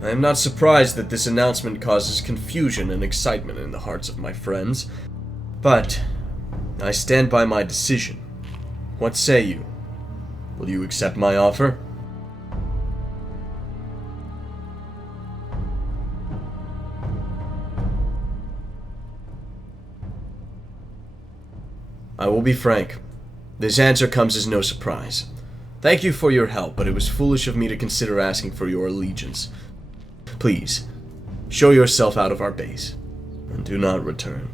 I am not surprised that this announcement causes confusion and excitement in the hearts of my friends, but I stand by my decision. What say you? Will you accept my offer? I will be frank. This answer comes as no surprise. Thank you for your help, but it was foolish of me to consider asking for your allegiance. Please, show yourself out of our base, and do not return.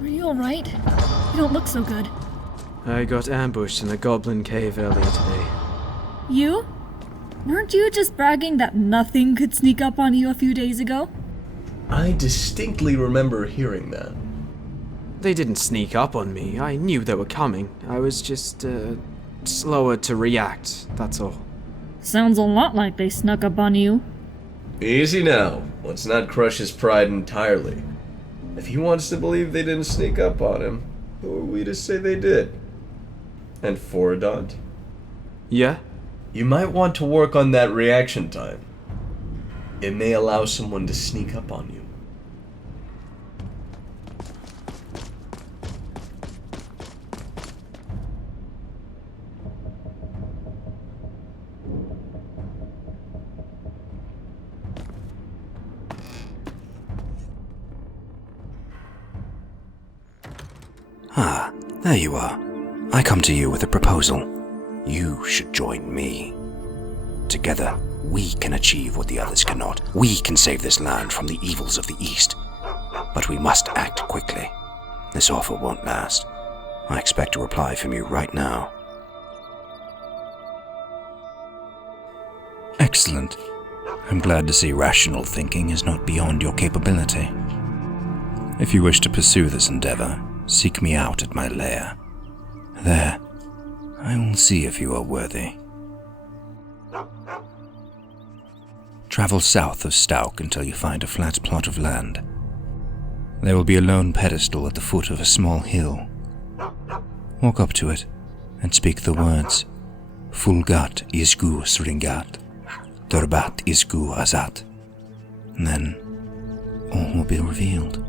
Are you alright? You don't look so good. I got ambushed in a goblin cave earlier today. You? Weren't you just bragging that nothing could sneak up on you a few days ago? I distinctly remember hearing that. They didn't sneak up on me. I knew they were coming. I was just, slower to react, that's all. Sounds a lot like they snuck up on you. Easy now. Let's not crush his pride entirely. If he wants to believe they didn't sneak up on him, who are we to say they did? And Foradont? Yeah? You might want to work on that reaction time. It may allow someone to sneak up on you. Ah, there you are. I come to you with a proposal. You should join me. Together, we can achieve what the others cannot. We can save this land from the evils of the East. But we must act quickly. This offer won't last. I expect a reply from you right now. Excellent. I'm glad to see rational thinking is not beyond your capability. If you wish to pursue this endeavor, seek me out at my lair. There, I will see if you are worthy. Travel south of Stauk until you find a flat plot of land. There will be a lone pedestal at the foot of a small hill. Walk up to it and speak the words, Fulgat isgu sringat, Turbat isgu azat. And then all will be revealed.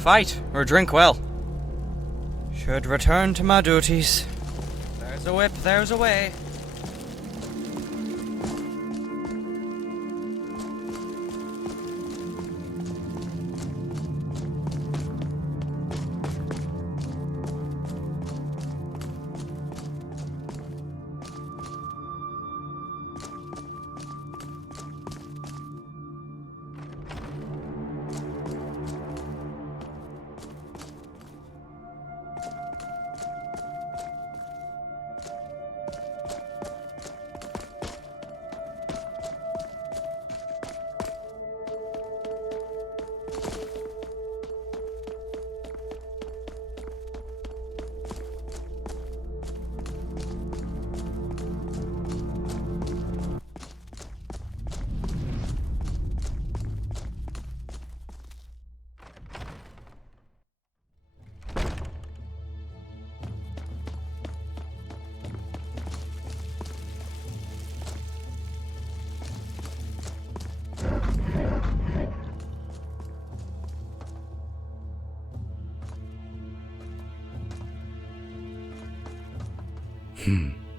fight or drink well. Should return to my duties. There's a whip, there's a way.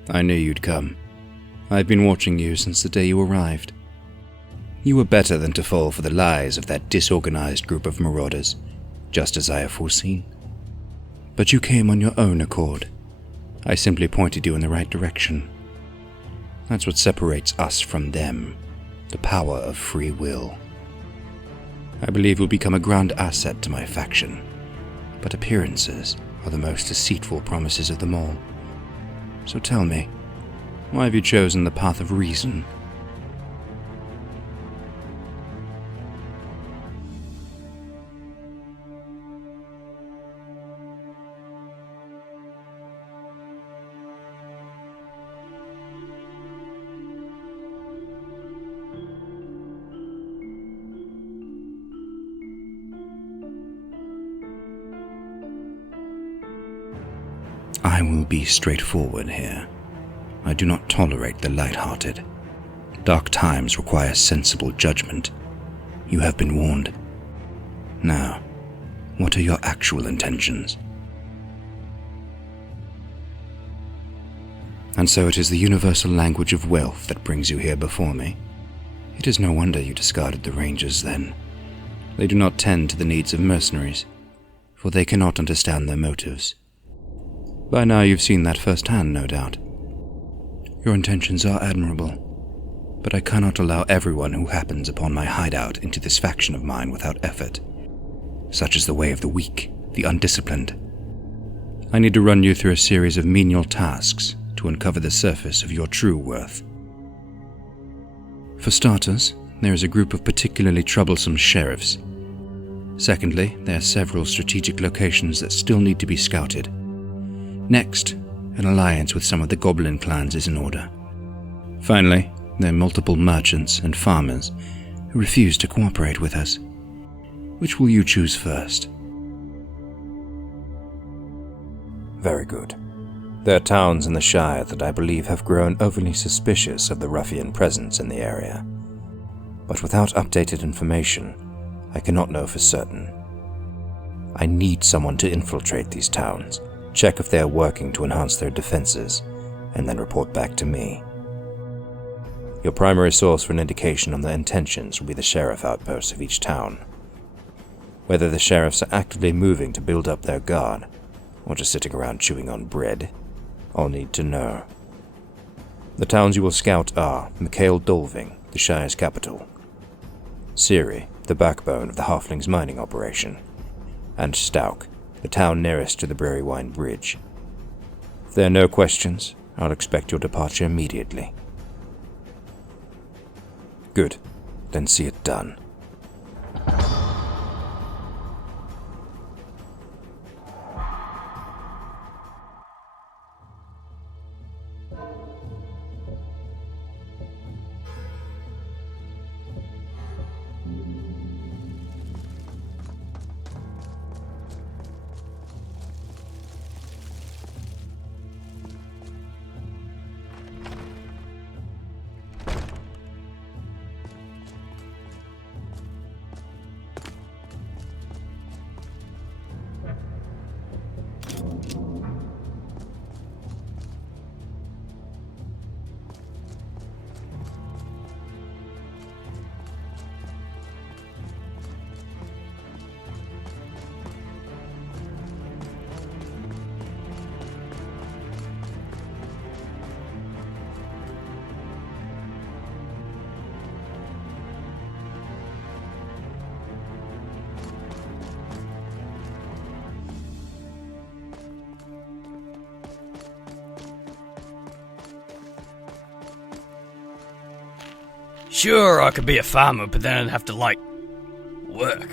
I knew you'd come. I've been watching you since the day you arrived. You were better than to fall for the lies of that disorganized group of marauders, just as I have foreseen. But you came on your own accord. I simply pointed you in the right direction. That's what separates us from them, the power of free will. I believe you'll become a grand asset to my faction, but appearances are the most deceitful promises of them all. So tell me, why have you chosen the path of reason? I will be straightforward here. I do not tolerate the light-hearted. Dark times require sensible judgment. You have been warned. Now, what are your actual intentions? And so it is the universal language of wealth that brings you here before me. It is no wonder you discarded the Rangers then. They do not tend to the needs of mercenaries, for they cannot understand their motives. By now you've seen that firsthand, no doubt. Your intentions are admirable, but I cannot allow everyone who happens upon my hideout into this faction of mine without effort. Such is the way of the weak, the undisciplined. I need to run you through a series of menial tasks to uncover the surface of your true worth. For starters, there is a group of particularly troublesome sheriffs. Secondly, there are several strategic locations that still need to be scouted. Next, an alliance with some of the goblin clans is in order. Finally, there are multiple merchants and farmers who refuse to cooperate with us. Which will you choose first? Very good. There are towns in the Shire that I believe have grown overly suspicious of the ruffian presence in the area. But without updated information, I cannot know for certain. I need someone to infiltrate these towns, check if they are working to enhance their defenses, and then report back to me. Your primary source for an indication on their intentions will be the sheriff outposts of each town. Whether the sheriffs are actively moving to build up their guard, or just sitting around chewing on bread, I'll need to know. The towns you will scout are Mikhail Dolving, the Shire's capital, Shire, the backbone of the Halflings mining operation, and Stauk, the town nearest to the Brerywine Bridge. If there are no questions, I'll expect your departure immediately. Good, then see it done. Sure, I could be a farmer, but then I'd have to, like, work.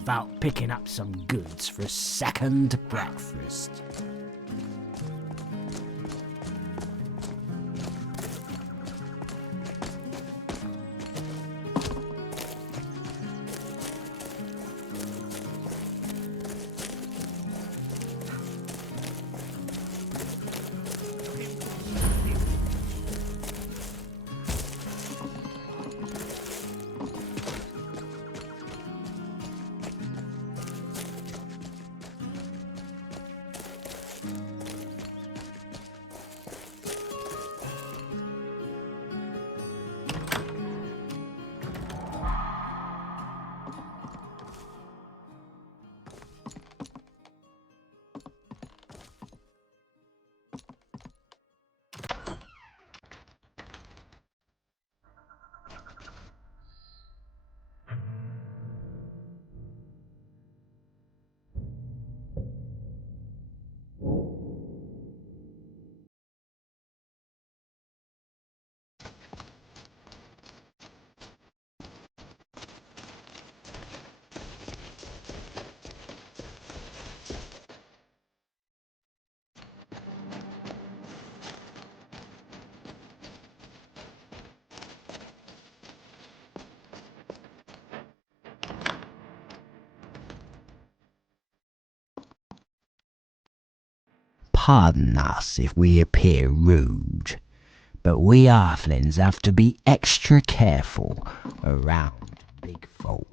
About picking up some goods for a second breakfast. Pardon us if we appear rude, but we Earthlings have to be extra careful around big folk.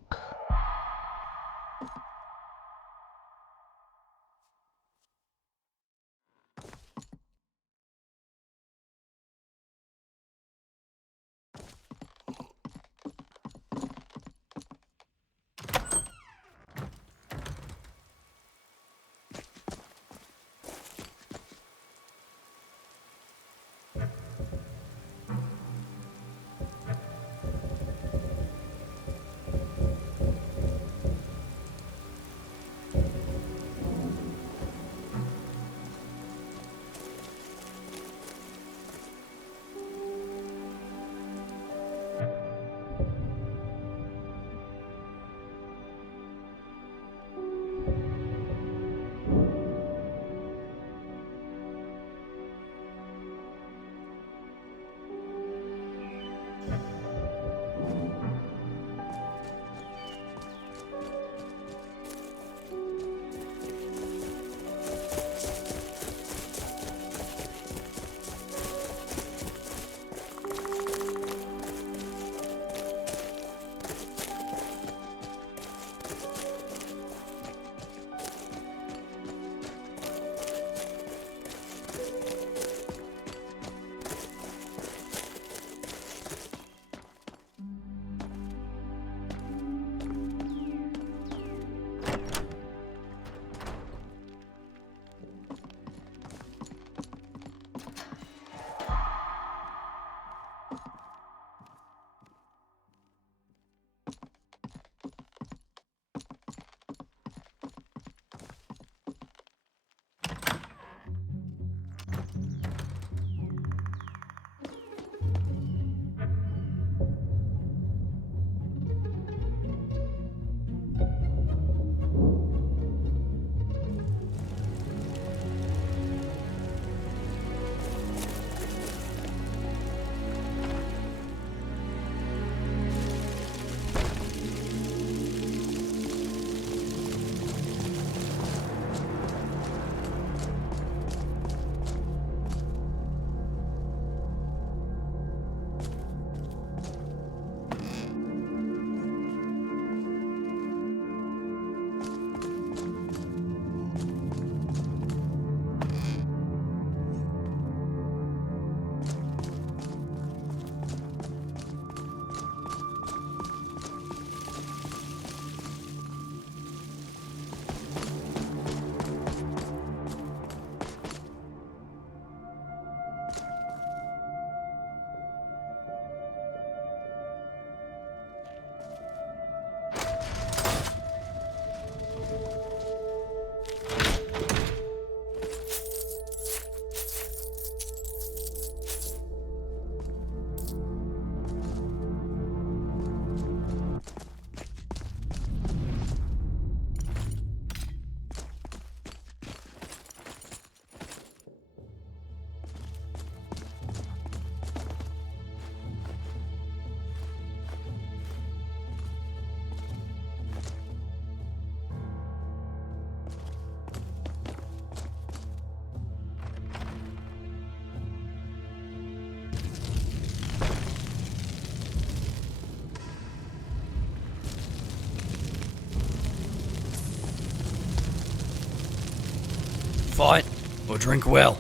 fight or drink well.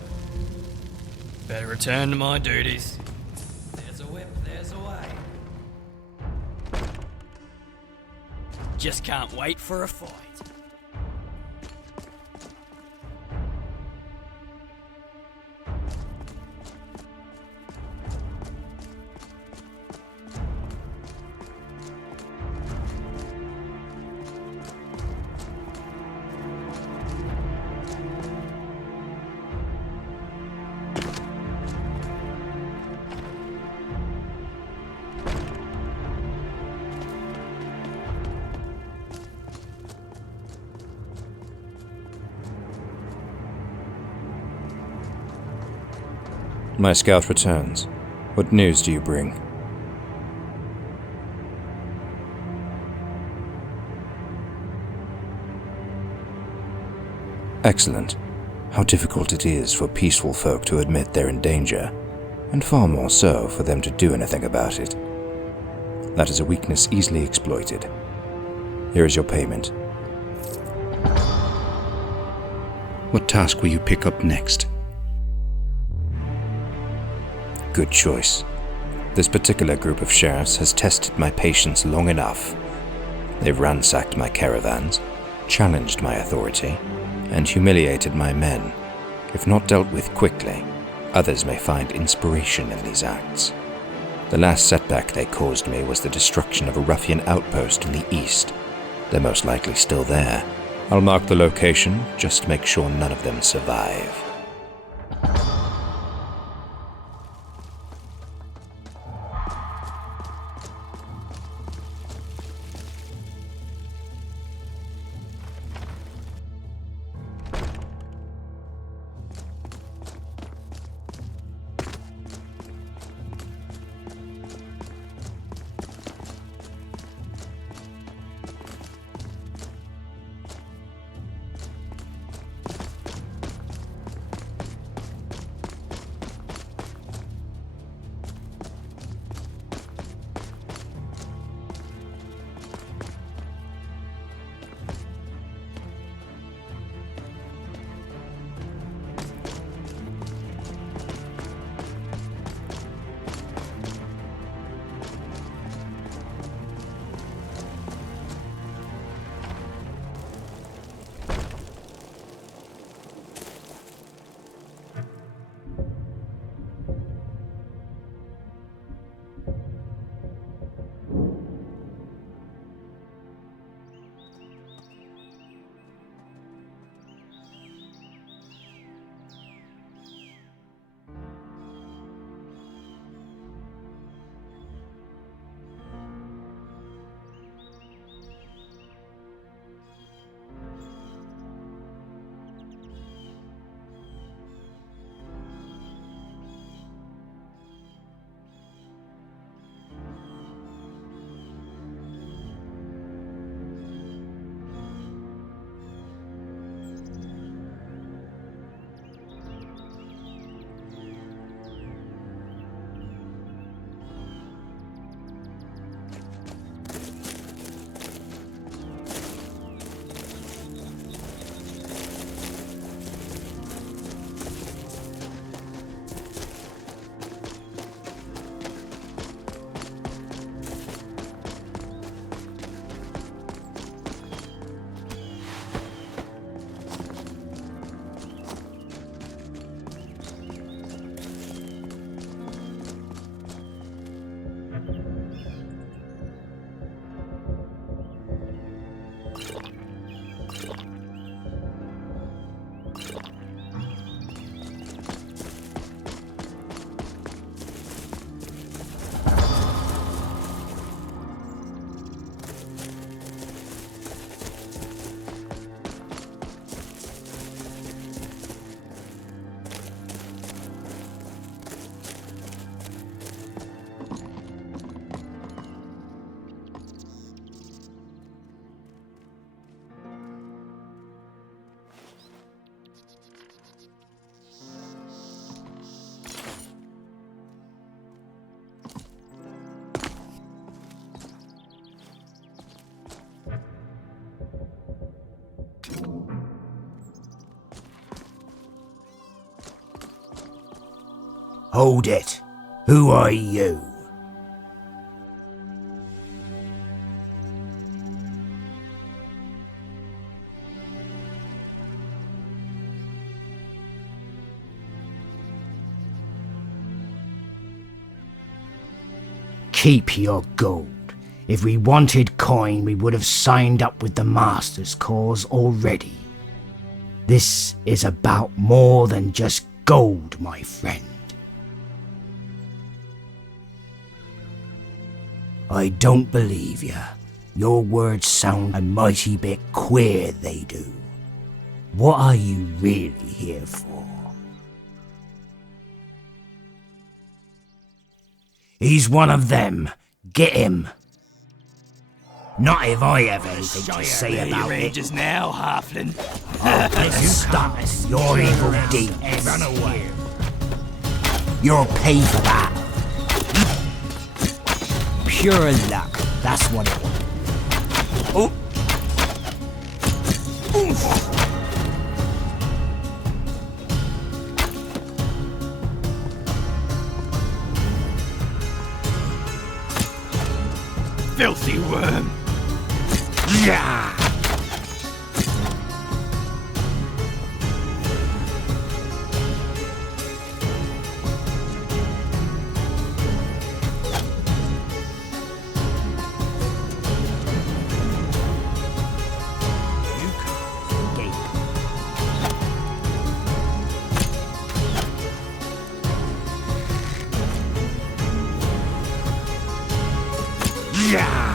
Better return to my duties. There's a whip, there's a way. Just can't wait for a fight. My scout returns. What news do you bring? Excellent. How difficult it is for peaceful folk to admit they're in danger, and far more so for them to do anything about it. That is a weakness easily exploited. Here is your payment. What task will you pick up next? Good choice. This particular group of sheriffs has tested my patience long enough. They've ransacked my caravans, challenged my authority, and humiliated my men. If not dealt with quickly, others may find inspiration in these acts. The last setback they caused me was the destruction of a ruffian outpost in the east. They're most likely still there. I'll mark the location, just make sure none of them survive. Hold it. Who are you? Keep your gold. If we wanted coin, we would have signed up with the Master's cause already. This is about more than just gold, my friend. I don't believe ya. Your words sound a mighty bit queer, they do. What are you really here for? He's one of them. Get him. Not if I have anything to say about it. Just now, halfling. Let's stop your evil deeds. Run away. You'll pay for that. Pure luck. That's what it was. Oh. Oof. Filthy worm. Yeah. Yeah.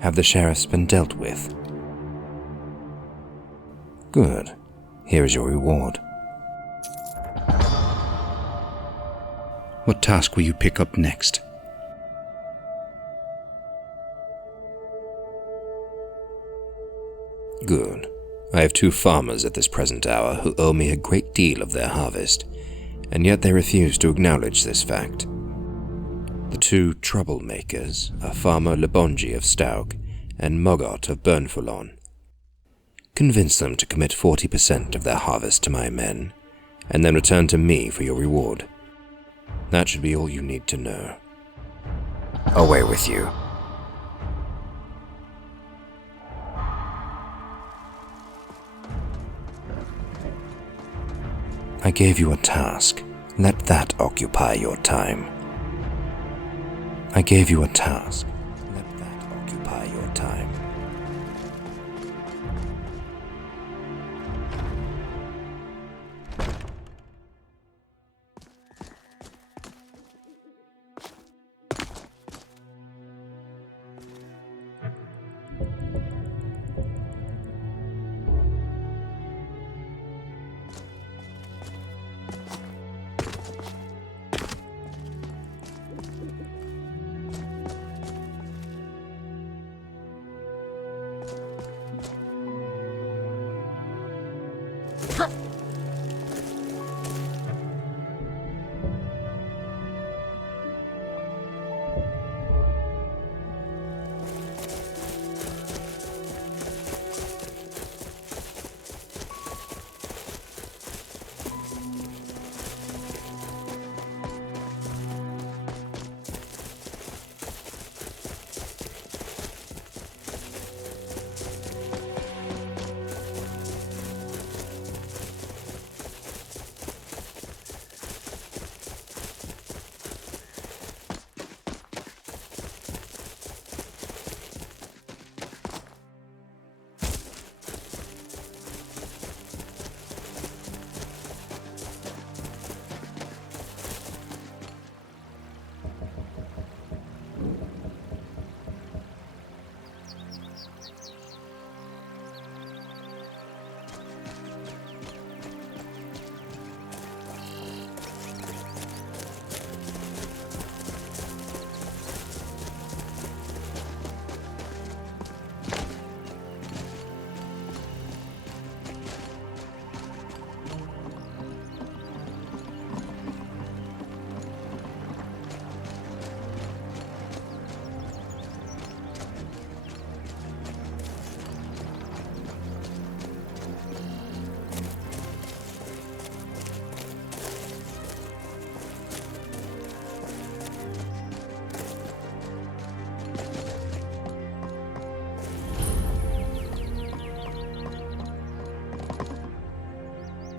Have the sheriffs been dealt with? Good. Here is your reward. What task will you pick up next? Good. I have 2 farmers at this present hour who owe me a great deal of their harvest, and yet they refuse to acknowledge this fact. The 2 troublemakers are Farmer Lebonji of Staug and Moggot of Burnfulon. Convince them to commit 40% of their harvest to my men, and then return to me for your reward. That should be all you need to know. Away with you. I gave you a task. Let that occupy your time. I gave you a task. Let that occupy your time.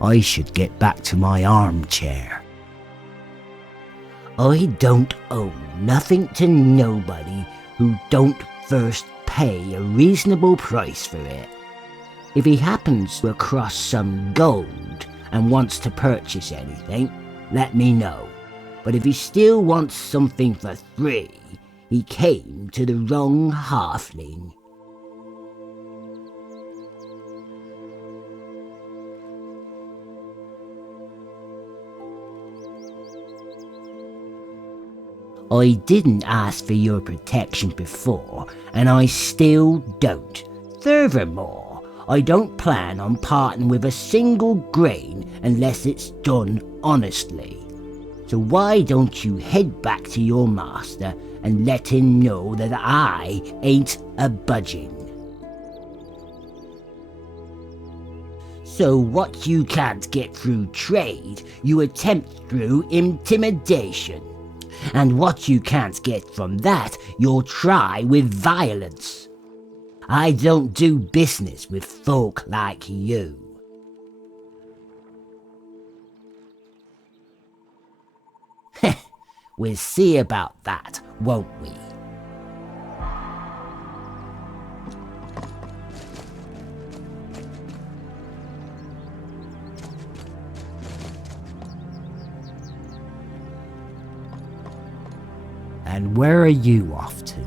I should get back to my armchair. I don't owe nothing to nobody who don't first pay a reasonable price for it. If he happens to across some gold and wants to purchase anything, let me know. But if he still wants something for free, he came to the wrong halfling. I didn't ask for your protection before, and I still don't. Furthermore, I don't plan on parting with a single grain unless it's done honestly. So why don't you head back to your master and let him know that I ain't a budging. So what you can't get through trade, you attempt through intimidation. And what you can't get from that, you'll try with violence. I don't do business with folk like you. We'll see about that, won't we? And where are you off to?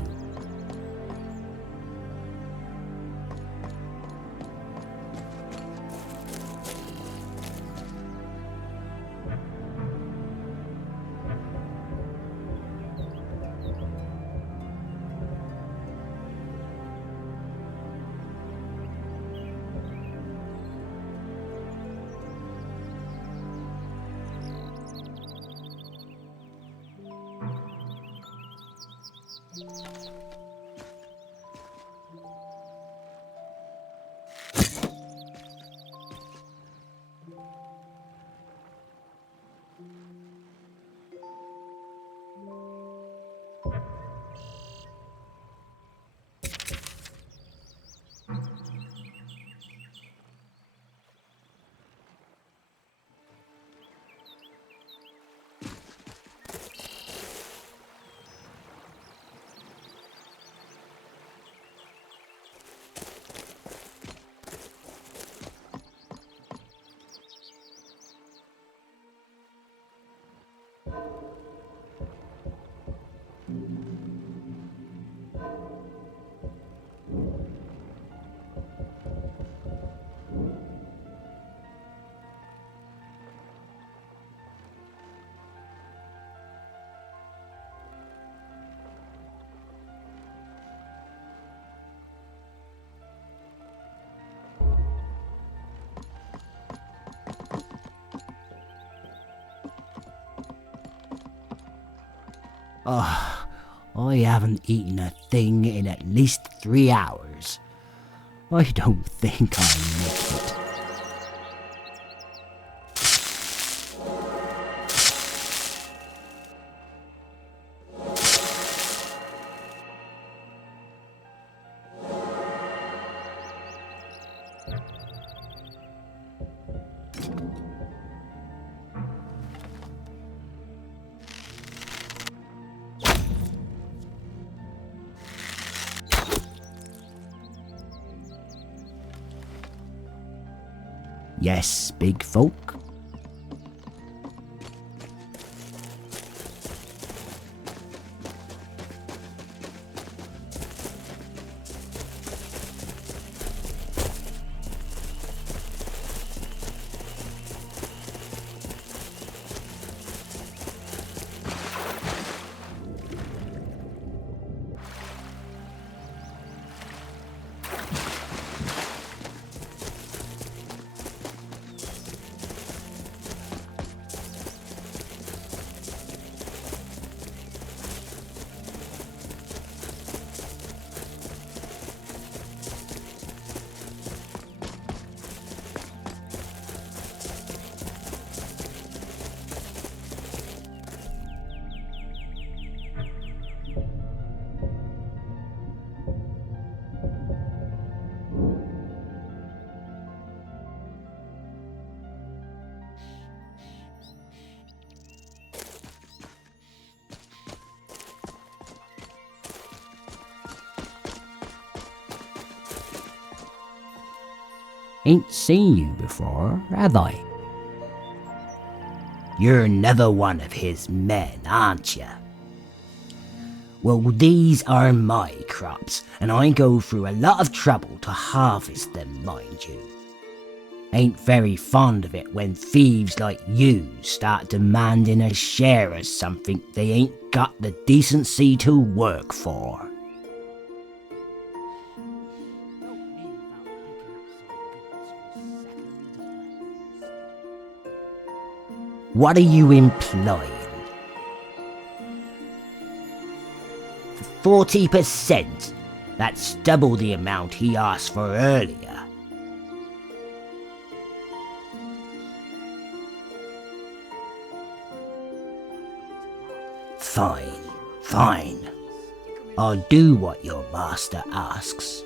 I haven't eaten a thing in at least 3 hours. I don't think I'll make it. Yes, big folk? Ain't seen you before, have I? You're another one of his men, aren't you? Well, these are my crops, and I go through a lot of trouble to harvest them, mind you. Ain't very fond of it when thieves like you start demanding a share of something they ain't got the decency to work for. What are you implying? 40%? That's double the amount he asked for earlier. Fine, fine. I'll do what your master asks.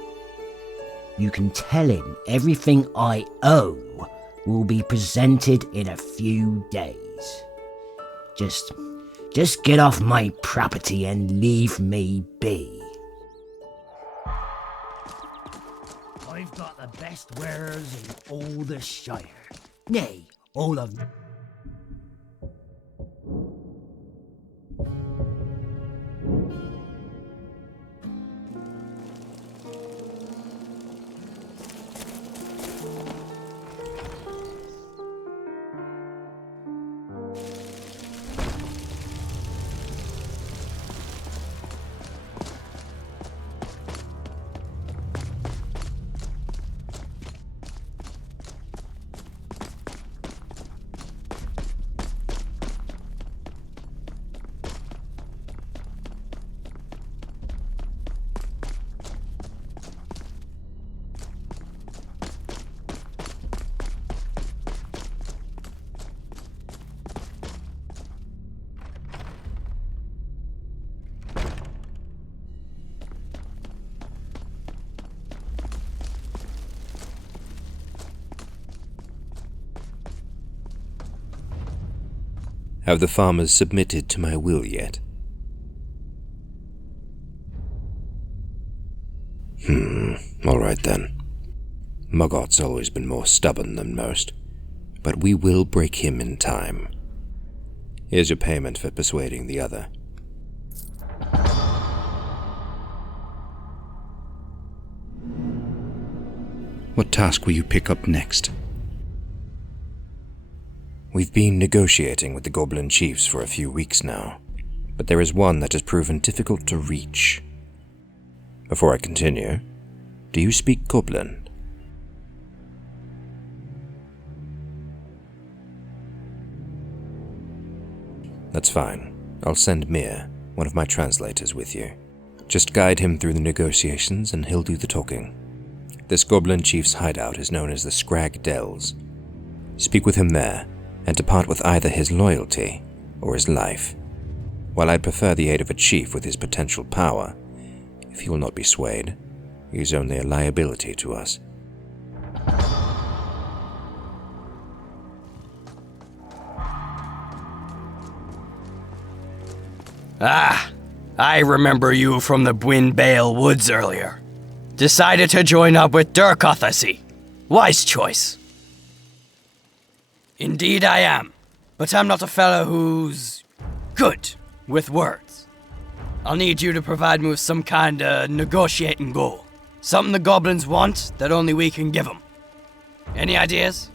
You can tell him everything I owe will be presented in a few days. Just get off my property and leave me be. I've got the best wares in all the Shire. Nay, all of them. Have the farmers submitted to my will yet? Alright then. Muggot's always been more stubborn than most, but we will break him in time. Here's your payment for persuading the other. What task will you pick up next? We've been negotiating with the Goblin Chiefs for a few weeks now, but there is one that has proven difficult to reach. Before I continue, do you speak Goblin? That's fine. I'll send Mir one of my translators with you. Just guide him through the negotiations and he'll do the talking. This goblin chief's hideout is known as the Scrag Dells. Speak with him there, and depart with either his loyalty or his life. While I'd prefer the aid of a chief with his potential power, if he will not be swayed, he is only a liability to us. Ah, I remember you from the Bwyn Bale Woods earlier. Decided to join up with Dюrkota, see? Wise choice. Indeed I am, but I'm not a fellow who's good with words. I'll need you to provide me with some kind of negotiating goal. Something the goblins want that only we can give them. Any ideas?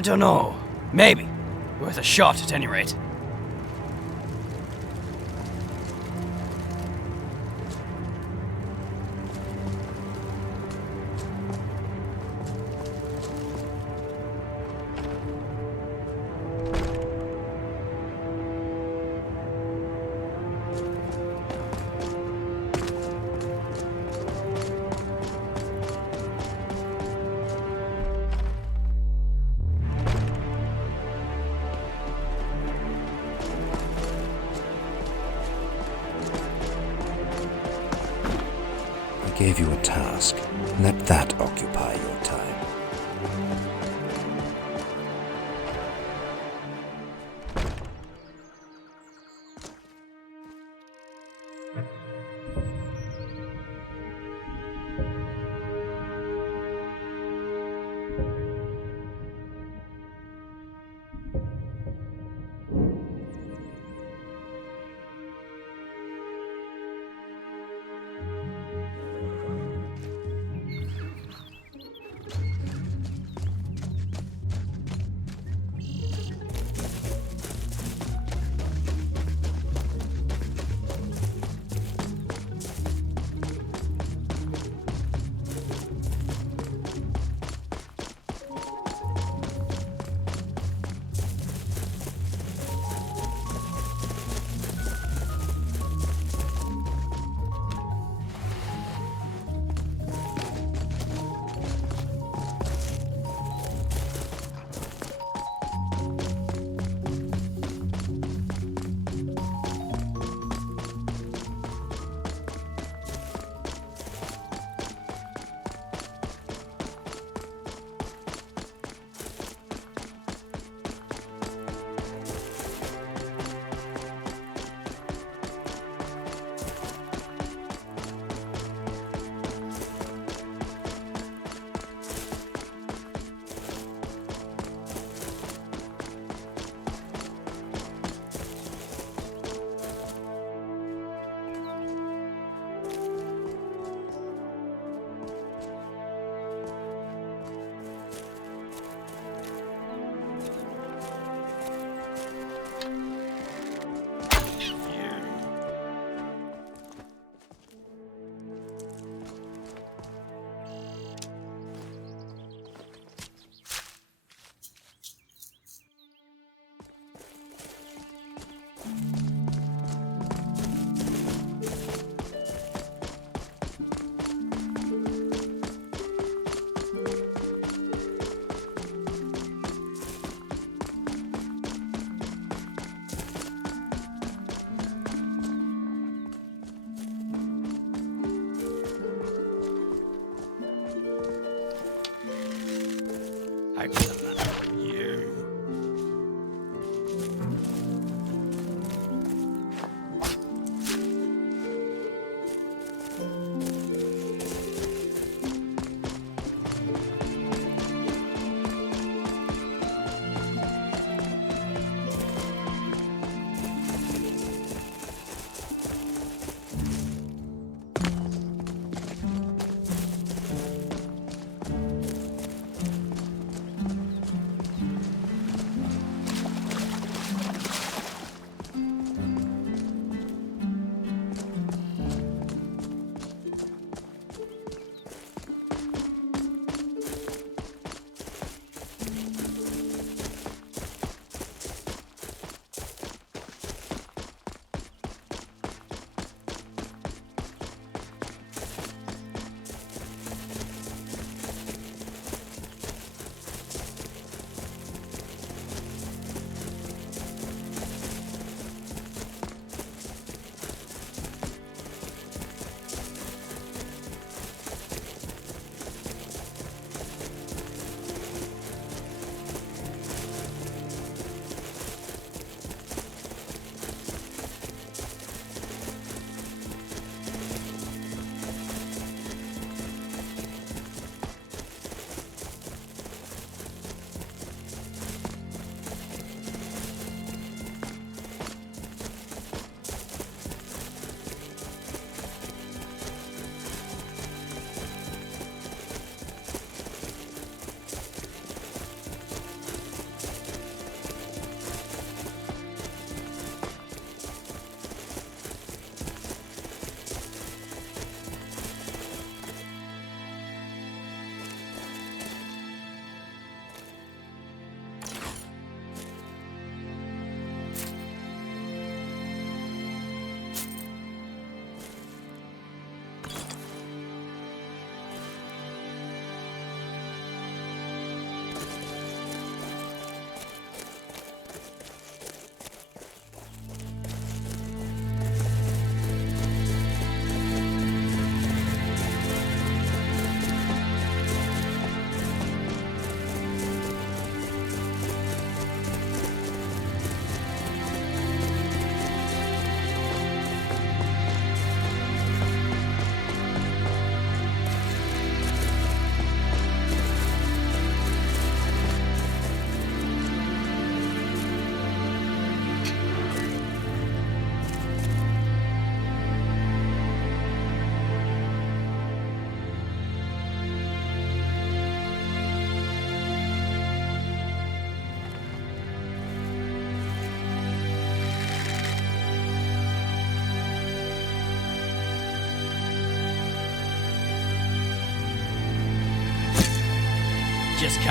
I don't know. Maybe. Worth a shot at any rate. I gave you a task. Let that occupy your time.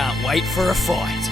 can't wait for a fight.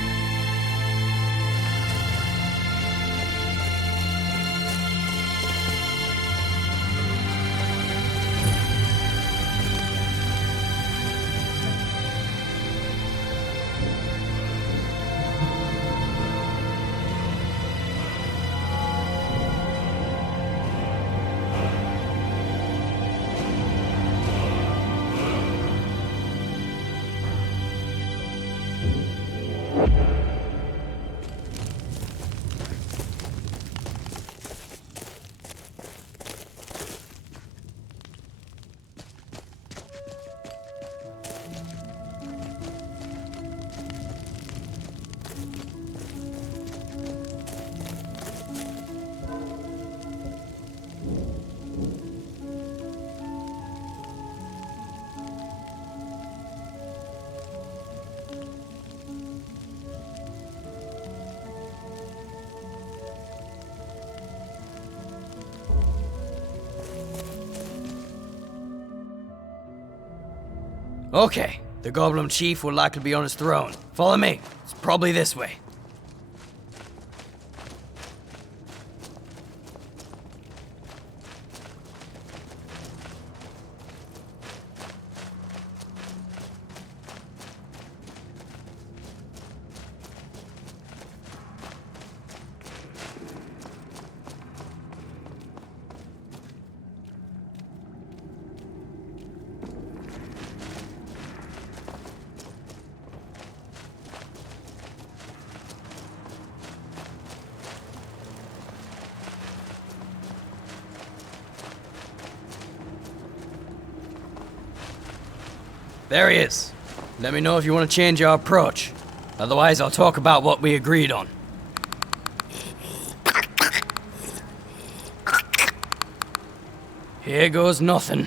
Okay, the Goblin Chief will likely be on his throne. Follow me. It's probably this way. There he is. Let me know if you want to change your approach. Otherwise, I'll talk about what we agreed on. Here goes nothing.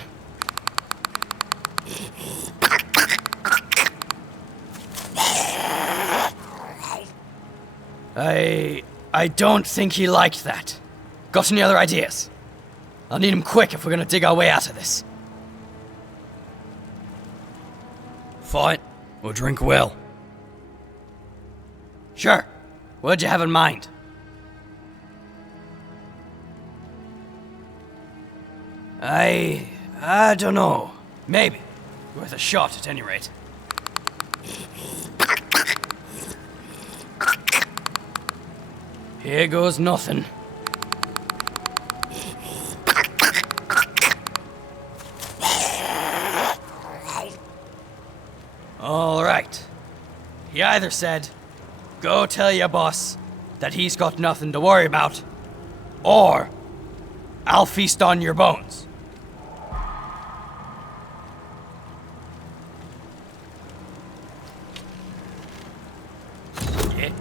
I don't think he liked that. Got any other ideas? I'll need him quick if we're gonna dig our way out of this. Fight or drink well? Sure. What'd you have in mind? I don't know. Maybe. Worth a shot at any rate. Here goes nothing. Alright. He either said, go tell your boss that he's got nothing to worry about, or I'll feast on your bones. Yeah.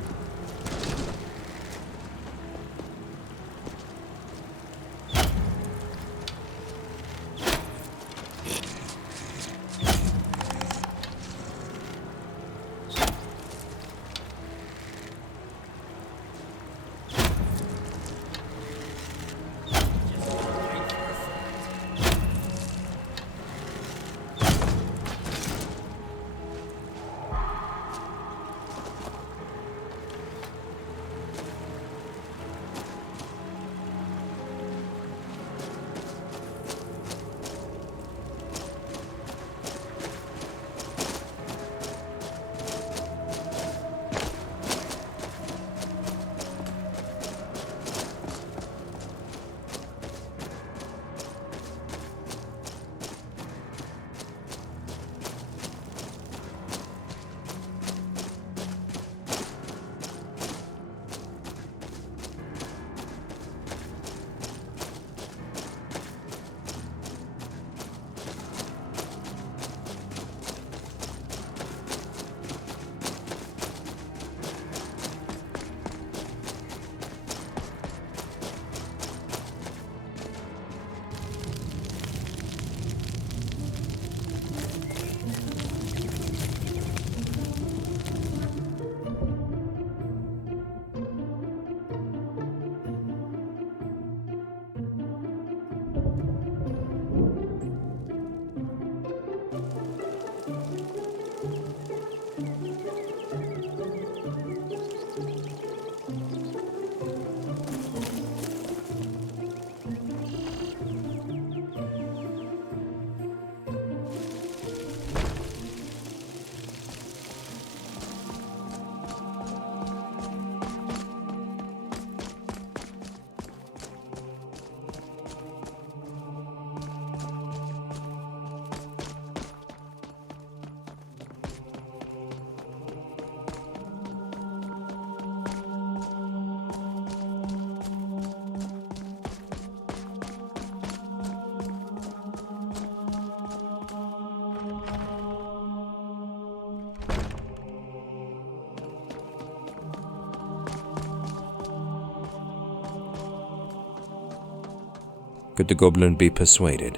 Could the goblin be persuaded?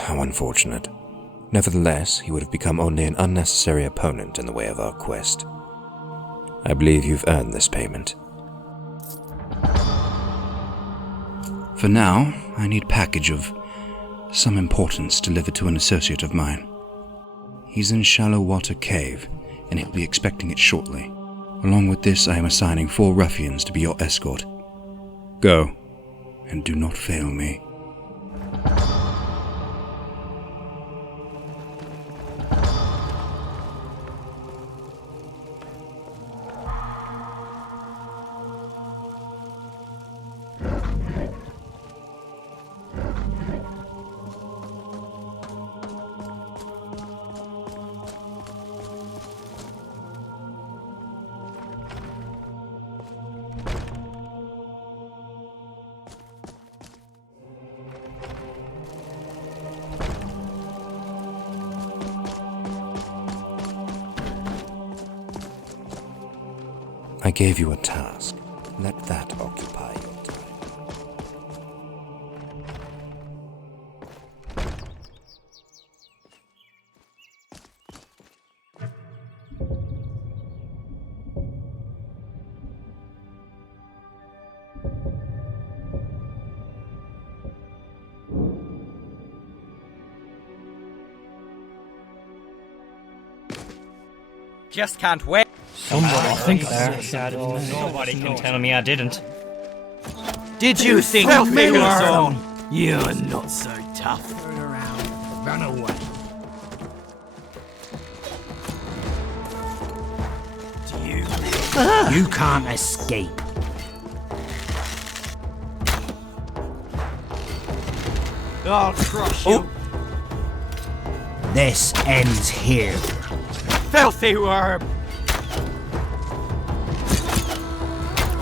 How unfortunate. Nevertheless, he would have become only an unnecessary opponent in the way of our quest. I believe you've earned this payment. For now, I need a package of some importance delivered to an associate of mine. He's in Shallow Water Cave, and he'll be expecting it shortly. Along with this, I am assigning 4 ruffians to be your escort. Go, and do not fail me. I gave you a task. Let that occupy your time. Just can't wait. Somebody think there. Nobody can tell me I didn't. Did you think filthy we were worm. You're not so tough. Turn around, run away. You can't escape. I'll crush you. This ends here. Filthy worm.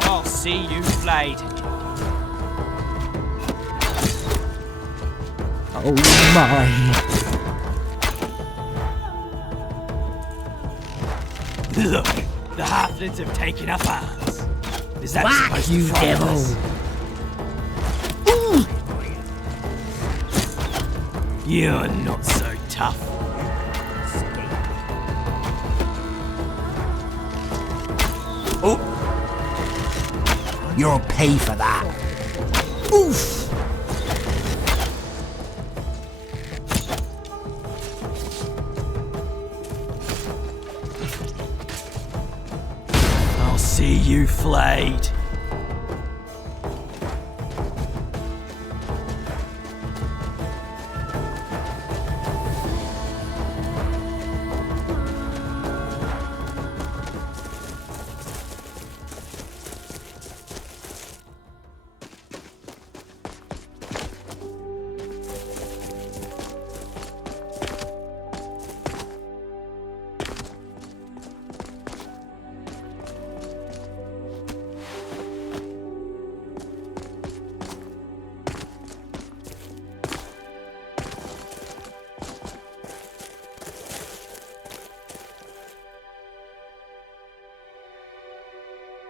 I'll see you flayed. Oh my. Look, the halflings have taken up arms. Is that Whack, supposed you to frighten devil. us? You're not so tough. Oh. You'll pay for that. Oof. I'll see you flayed.